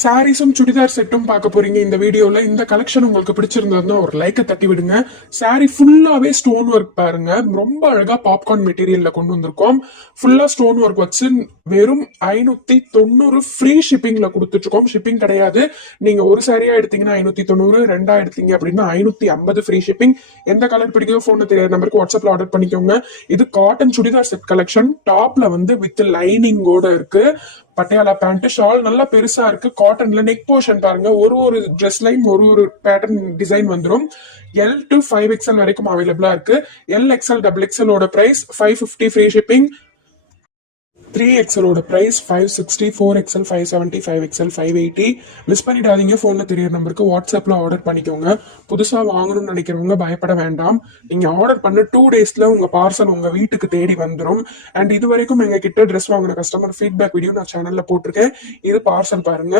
சாரீஸும் சுடிதார் செட்டும் பார்க்க போறீங்க இந்த வீடியோல. இந்த கலெக்ஷன் உங்களுக்கு பிடிச்சிருந்ததுன்னா ஒரு லைக்கை தட்டி விடுங்க. சாரி ஃபுல்லாவே ஸ்டோன் ஒர்க் பாருங்க, ரொம்ப அழகா பாப்கார்ன் மெட்டீரியல்ல கொண்டு வந்திருக்கோம். ஃபுல்லா ஸ்டோன் ஒர்க் வச்சு வெறும் 590 ஃப்ரீ ஷிப்பிங்ல கொடுத்துட்டு இருக்கோம். ஷிப்பிங் கிடையாது. நீங்க ஒரு சாரியா எடுத்தீங்கன்னா 590, ரெண்டா எடுத்தீங்க அப்படின்னா 550 ஃப்ரீ ஷிப்பிங். எந்த கலர் பிடிக்குதோ போன் தெரியாத நம்பருக்கு வாட்ஸ்அப்ல ஆர்டர் பண்ணிக்கோங்க. இது காட்டன் சுடிதார் செட் கலெக்ஷன். டாப்ல வந்து வித் லைனிங்கோட இருக்கு. பட்டியாலா பேண்ட், ஷால் நல்லா பெருசா இருக்கு. காட்டன்ல நெக் போர்ஷன் பாருங்க, ஒரு ஒரு ட்ரெஸ்லையும் ஒரு ஒரு பேட்டர்ன் டிசைன் வந்துடும். எல் டு 5XL வரைக்கும் அவைலபிளா இருக்கு. எல் டபுள் எக்ஸ்எலோட பிரைஸ் 550 ஃப்ரீ ஷிப்பிங். 3XLோட பிரைஸ் 560, 4XL 570, 5XL 580. மிஸ் பண்ணிடாதீங்க. போன்ல தெரியற நம்பருக்கு வாட்ஸ்அப்ல ஆர்டர் பண்ணிக்கோங்க. புதுசா வாங்கணும்னு நினைக்கிறவங்க பயப்பட வேண்டாம். நீங்க ஆர்டர் பண்ண 2 டேஸ்ல உங்க பார்சல் உங்க வீட்டுக்கு தேடி வந்துடும். அண்ட் இது வரைக்கும் எங்க கிட்ட ட்ரெஸ் வாங்கின கஸ்டமர் ஃபீட்பேக் வீடியோ நான் சேனல்ல போட்டிருக்கேன். இது பார்சல் பாருங்க.